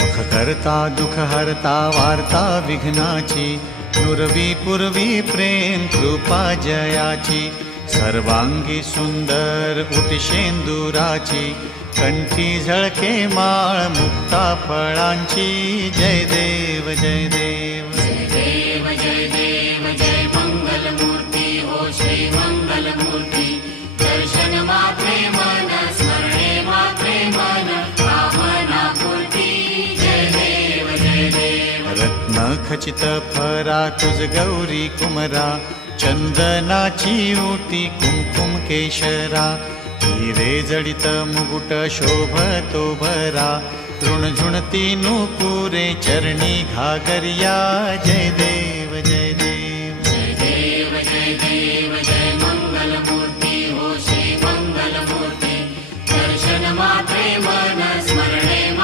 सुख करता दुख हरता वार्ता विघ्नाची, नुरवी पूर्वी प्रेम कृपा जयाची, सर्वांगी सुंदर उटिशेंदुराची, कंठी झळके माळ मुक्ता फळांची. जय देव जय देव जय देव जय देव जय मंगलमूर्ती हो श्री मंगलमूर्ती. दर्शन मात्रे मन स्मरणे मात्रे मन कामना पूर्ती. जय देव जय देव. रत्न खचित फरा तुझ गौरी कुमरा, चंदनाची ओटी कुमकुम केशरा, हिरे जडित मुकुट शोभतो भरा, ऋणझुणती नुपुरे चरणी घागरिया. जय देव जय